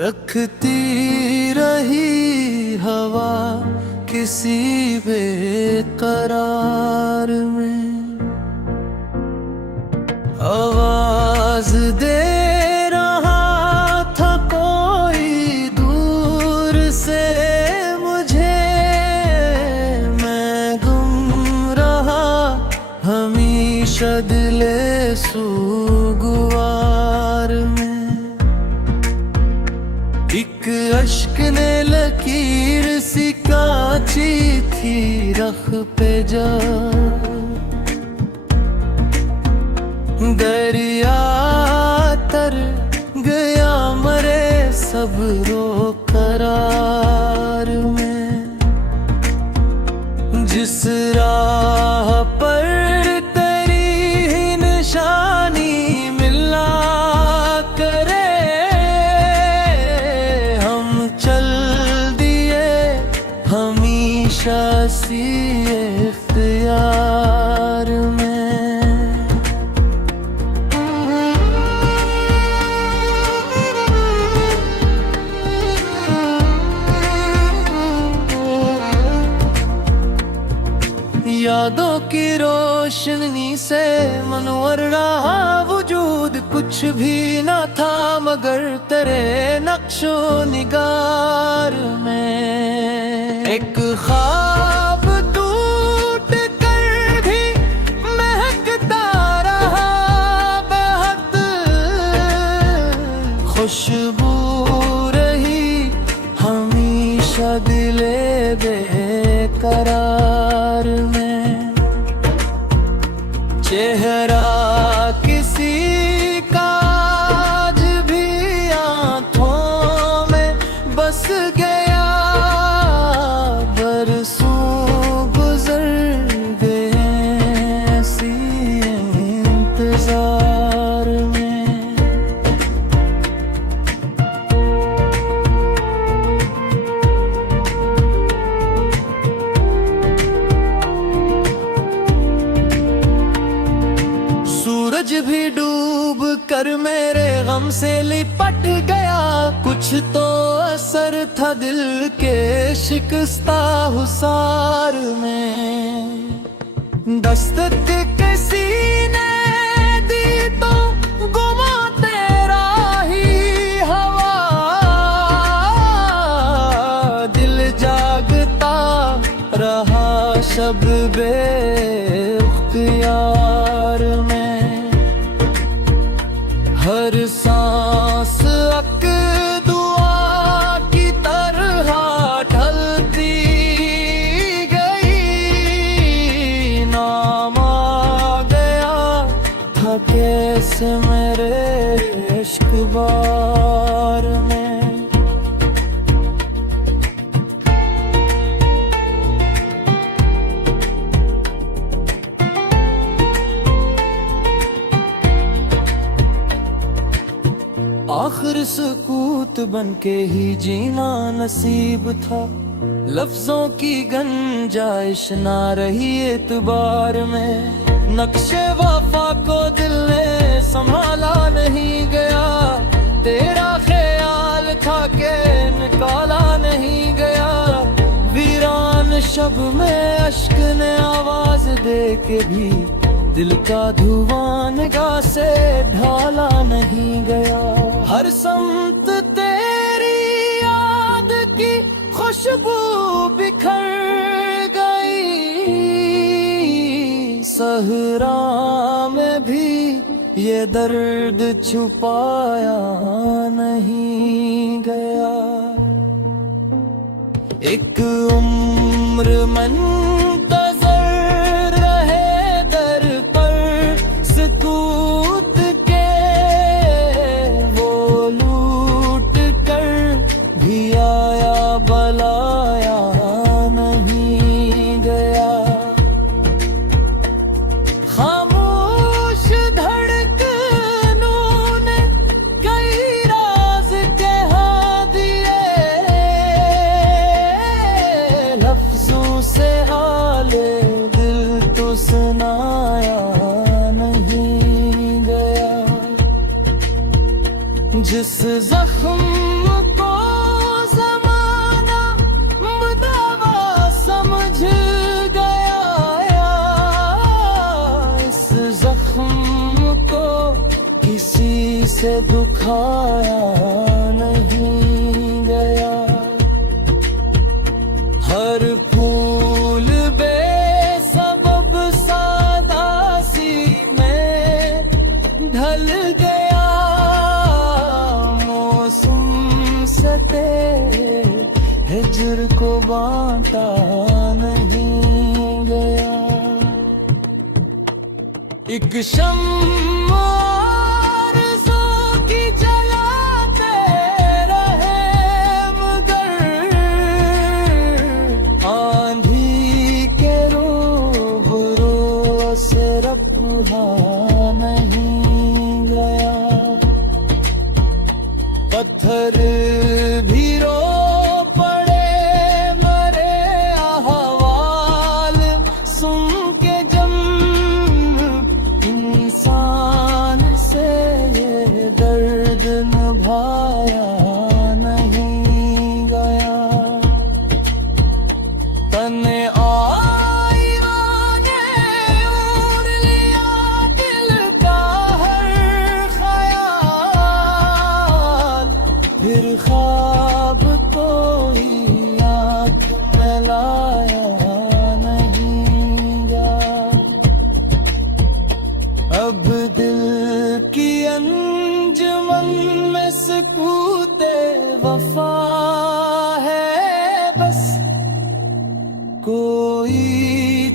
रखती रही हवा किसी बेकरार में, आवाज दे रहा था कोई दूर से मुझे, मैं गुम रहा हमेशा दिले सुगवार में। एक अश्क ने लकीर सी काची थी रख पे जा, दरिया तर गया मरे सब्रो करार में। जिस राह पर तेरी निशानी मिला करे, हम चल दिए हमेशा सी इख्तियार में। यादों की रोशनी से मनवर रहा वजूद, कुछ भी न था मगर तेरे नक्शो निगार में। एक ख्वाब टूट कर भी महकता रहा बेहद, खुशबू रही हमेशा दिले बेकरार में। चेहरा किसी का आज भी आँखों में बस गया, बरसों गुजर गए ऐसी इंतजार में। सूरज भी डूब कर मेरे गम से लिपट गया, कुछ तो असर था दिल के शिकस्ता हुसार में। दस्तक किसी ने दी तो गुमा तेरा ही हवा, दिल जागता रहा शब बेख्तियार में। हर सांस अक दुआ की तरह ढलती गई, नाम आ गया था कैसे मेरे इश्क बार में। आखिर सकूत बन के ही जीना नसीब था, लफ्जों की गंजाइश ना रही एतबार में। नक्शे वफा को दिल ने संभाला नहीं गया, तेरा ख्याल था के निकाला नहीं गया। वीरान शब में अश्क ने आवाज दे के भी दिल का धुआं निगाह से ढाला नहीं गया। हर समत तेरी याद की खुशबू बिखर गई, सहरा में भी ये दर्द छुपाया नहीं गया। एक उम्र मुंतज़र रहे दर पर सकूत के, वो लूट कर भी आया बलाया नहीं गया। खामोश धड़कनों ने कई राज कह दिए, लफ्जों से हाले दिल तो सुनाया नहीं गया। जिस जख्म से दुखाया नहीं गया। हर फूल बेसबब सादा सी में ढल गया। मौसम से तेरे हिज्र को बांटा नहीं गया। एक शम्मा आरज़ू की जलाते रहे मगर आंधी के रूबरू से रहा नहीं गया। पत्थर भी रो पड़े मरे अहवाल सुन के जम इंसान से ये दर्द निभाया नहीं गया। तने आईने उड़ लिया दिल का हर ख्याल। फिर ख्वाब कोई आँख में लाया नहीं गया। अब दिल की अंजुमन में सुकूते वफा है बस। कोई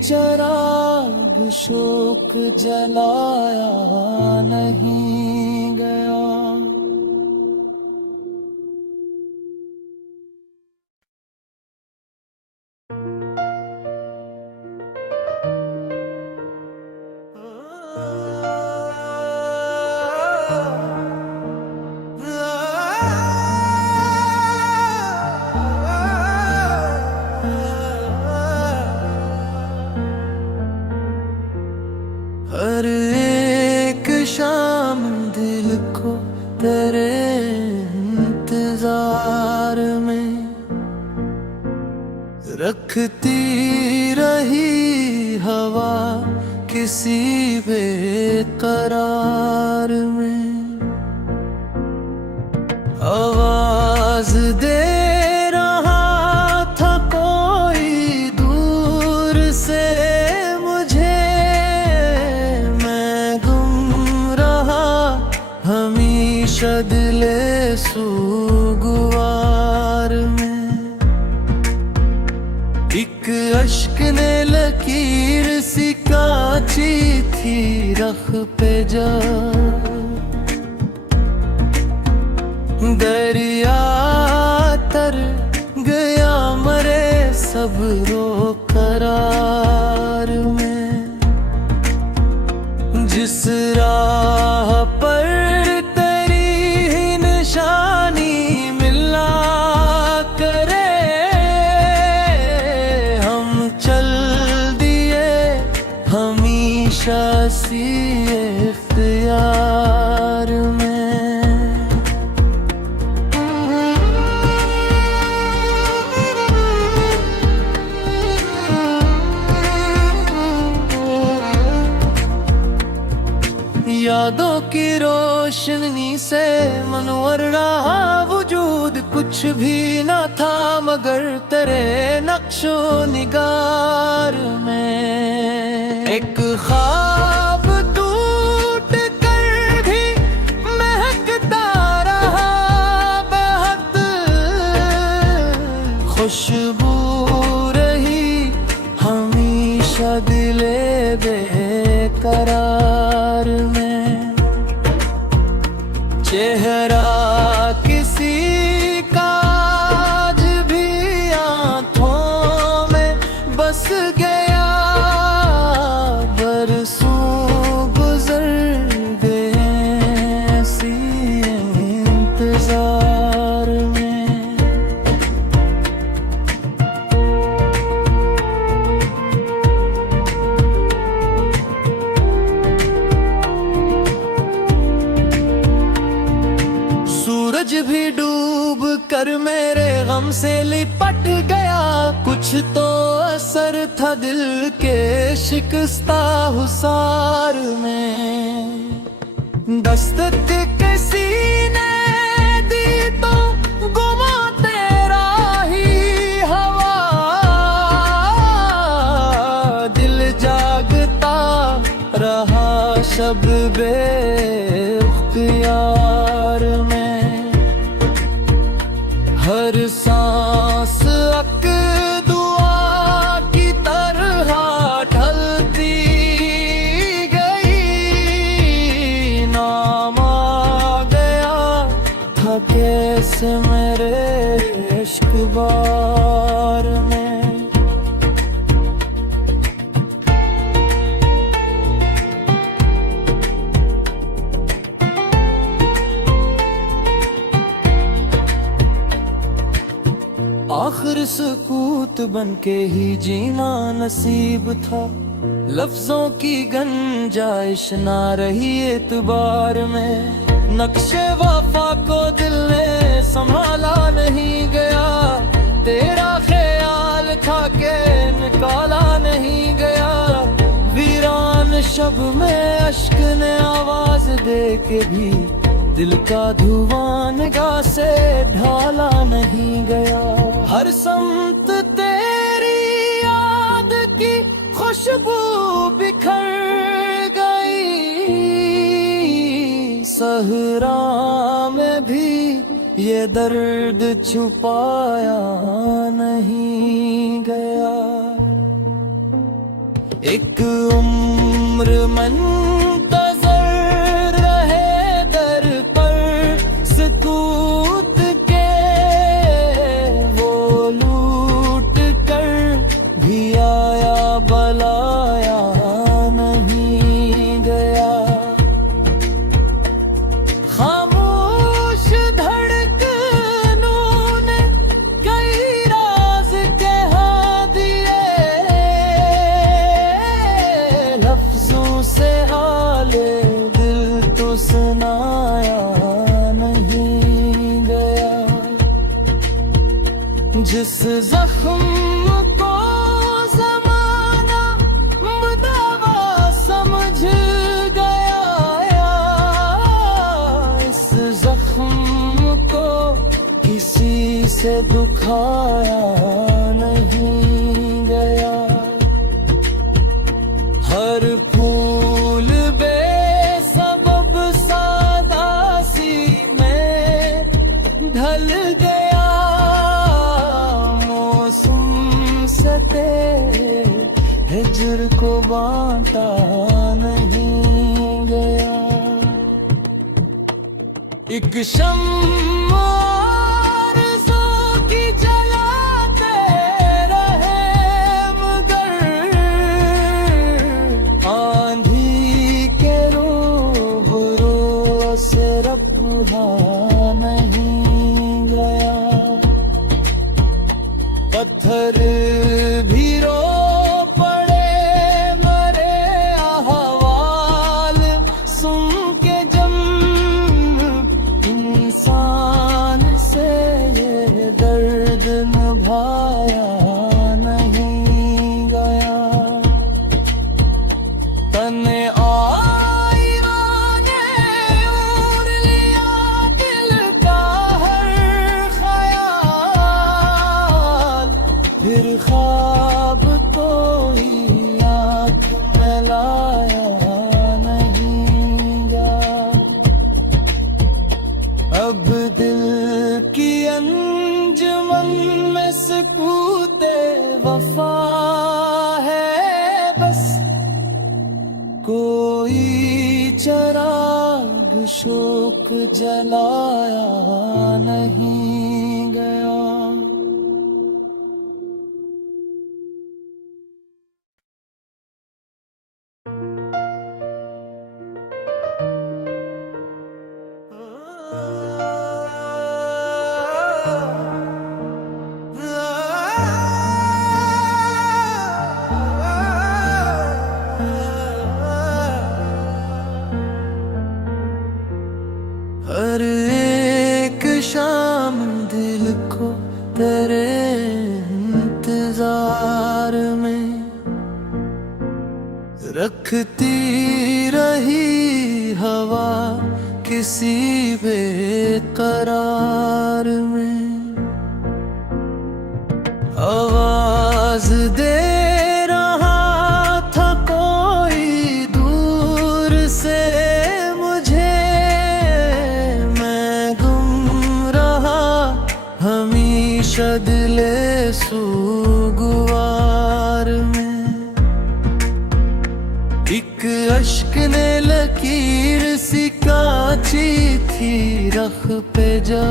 चराग शोक जलाया नहीं गया। हर एक शाम दिल को तेरे इंतजार में रखती रही हवा किसी बेकरार में। आवाज दे रहा था कोई दूर से मुझे। मैं गुम रहा हमेशा दिले सुगवार में। एक अश्क ने लकीर सी काची थी रख पे जा। दरिया तर गया मरे सब रो करार में। जिस राह पर तेरी ही निशानी मिला करे हम चल दिए हमेशा सी इख्तियार में। यादों की रोशनी से मनवर रहा वजूद। कुछ भी न था मगर तेरे नक्शो निगार में। एक ख्वाब टूट कर भी महकता रहा बेहद। खुशबू रही हमेशा दिले बेकरार में। चेहरा किसी का आज भी आँखों में बस गया। बरसों गुजर गए ऐसी इंतजार में। सूरज भी डूब कर मेरे गम से लिपट गया। कुछ तो असर था दिल के शिकस्ता हुसार में। दस्तक कैसी शब बेख्तियार में हर सांस अक दुआ की तरह ढलती गई। नाम आ गया था कैसे मेरे इश्क बार में। आखिर सुकूत बन के ही जीना नसीब था। लफ्जों की गंजाइश ना रही एतबार में। नक्शे वफा को दिल ने संभाला नहीं गया। तेरा ख्याल था के निकाला नहीं गया। वीरान शब में अश्क ने आवाज दे के भी दिल का धुआं निगाह से ढाला नहीं गया। हर समत तेरी याद की खुशबू बिखर गई। सहरा में भी ये दर्द छुपाया नहीं गया। एक उम्र मुंतज़र रहे दर पर सकूत के। वो लूट कर भी आया बलाया नहीं गया। खामोश धड़कनों ने कई राज कह दिए। लफ्जों से हाले दिल तो सुनाया नहीं गया। जिस जख्म को ज़माना मुदावा समझ गया, इस जख्म को किसी से दुखाया नहीं गया। हर फूल बेसबब सादासी में ढल गया। मौसम से तेरे हिज्र को बांटा नहीं गया। एक शम्मा आरज़ू की जलाते रहे मगर आंधी के रूबरू से रहा नहीं गया। पत्थर भी रो पड़े मरे अहवाल सुन के। जब इंसान से ये दर्द निभाया नहीं गया। तने आईने उड़ लिया दिल का हर ख्याल। फिर ख्वाब तो ही आँख में लाया नहीं गया। अब दिल की अंजुमन में सकूते वफा है बस। कोई चराग शोक जलाया नहीं गया। हर एक शाम दिल को तेरे इंतजार में रखती रही हवा किसी बेकरार में। आवाज दे रहा था कोई दूर से शदिले सुगवार में एक अश्क ने लकीर सी काची थी रख पे जा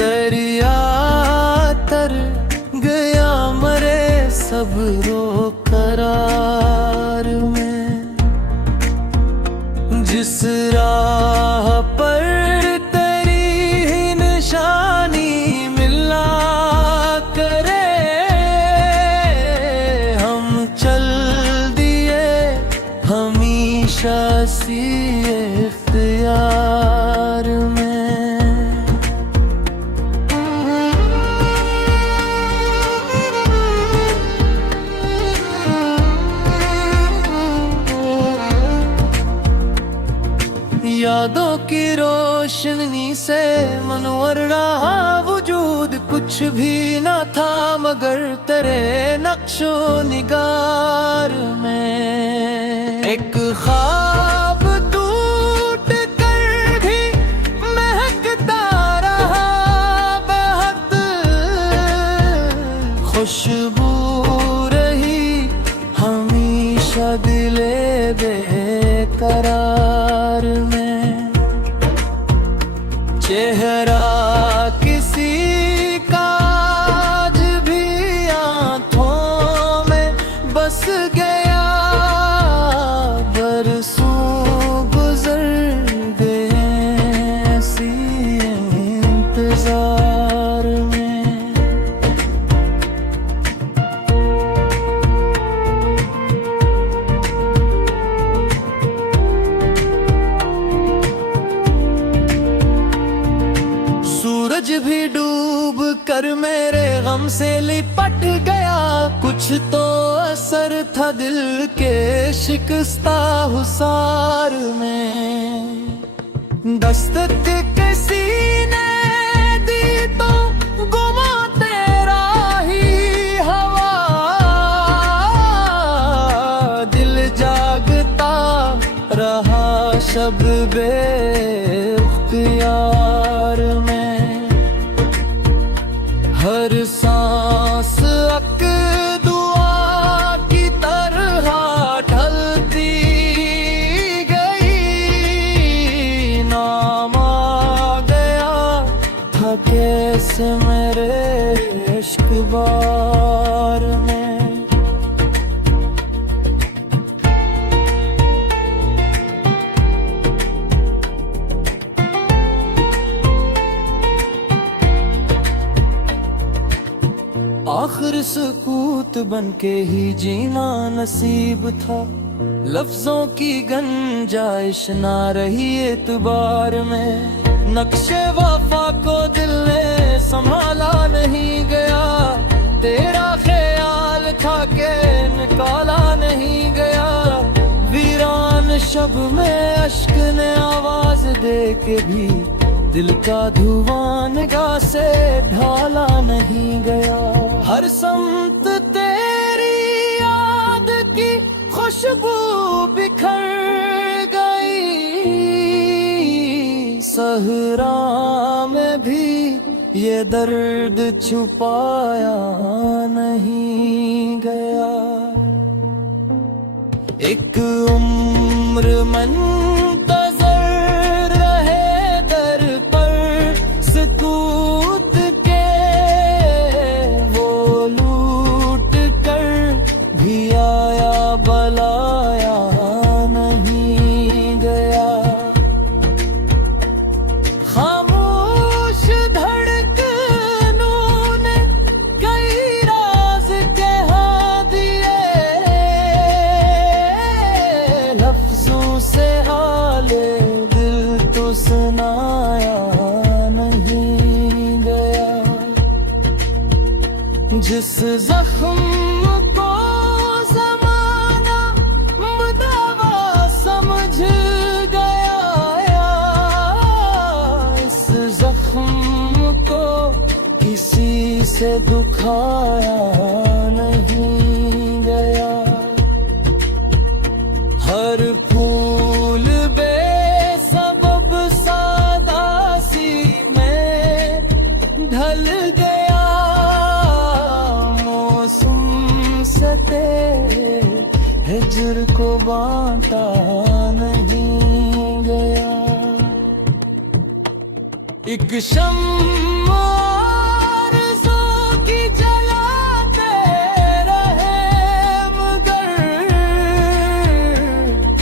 दरिया तर गया मरे सब रो करार में जिस राह पर तेरी ही निशानी मिला करे हम चल दिए हमेशा सी इख्तियार में। यादों की रोशनी से मनवर रहा वजूद कुछ भी न था मगर तेरे नक्शो निगार में एक ख्वाब टूट कर भी महकता रहा बेहद खुशबू रही हमेशा दिले बेकरार में चेहरा किसी का आज भी आंखों में बस गया बरसों गुजर गए ऐसी इंतजार में। सूरज भी डूब कर मेरे गम से लिपट गया कुछ तो असर था दिल के शिकस्ता हुसार में दस्तक किसी ने दी तो गुमा तेरा ही हवा दिल जागता रहा शब बेख्तियार में हर सांस अक दुआ की तरह ढलती गई नाम आ गया था कैसे मेरे इश्क बार में। आखिर सुकूत बन के ही जीना नसीब था लफ्जों की गंजाइश ना रही एतबार में नक्शे वफा को दिल ने संभाला नहीं गया तेरा ख्याल था के निकाला नहीं गया वीरान शब में अश्क ने आवाज दे के भी दिल का धुआं निगाह से ढाला नहीं गया हर समत तेरी याद की खुशबू बिखर गई सहरा में भी ये दर्द छुपाया नहीं गया एक उम्र मुंतज़र रहे दर पर सकूत के वो लूट कर भी आया बलाया नहीं गया खामोश धड़कनों ने कई राज कह दिए लफ्जों से हाले दिल तो सुनाया नहीं गया जिस जख्म को जमाना मुदावा समझ गया इस जख्म को किसी से दुखाया नहीं गया हर फूल बेसबब सादा सी बांटा नहीं गया। एक शम्मा आरज़ू की जलाते रहे मगर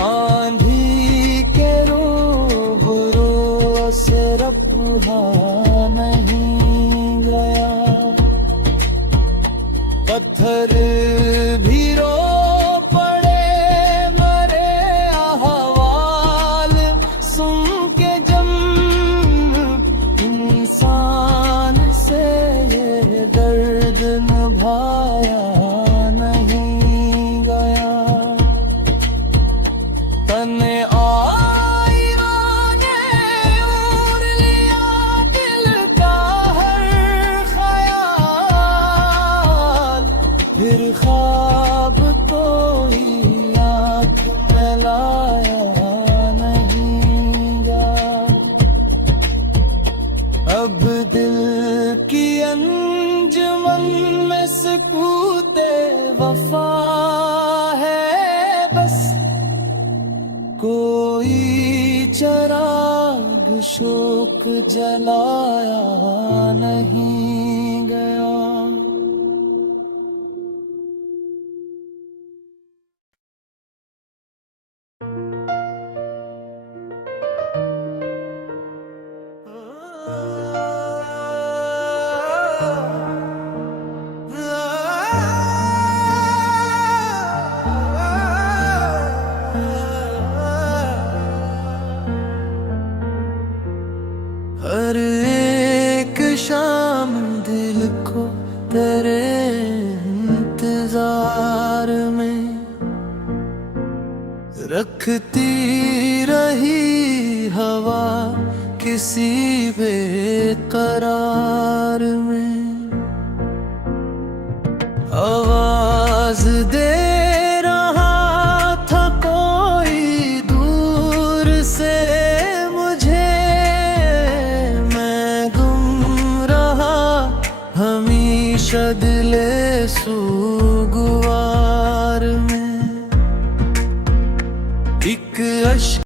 आंधी के रूबरू असर रहा नहीं गया। पत्थर भी रो पड़े मरे अहवाल सुन के जब इंसान से ये दर्द निभाया नहीं गया। तने आईने उड़ लिया दिल का हर ख्याल, फिर ख्वाब कोई आँख में लाया नहीं गया। अब दिल की अंजुमन में सुकूते वफा है बस, कोई चराग शोक जलाया नहीं गया। हर एक शाम दिल को तेरे इंतजार में रखती रही हवा किसी बेकरार में। आवाज दे रहा था कोई दूर से मुझे, मैं गुम रहा हमेशा दिले सू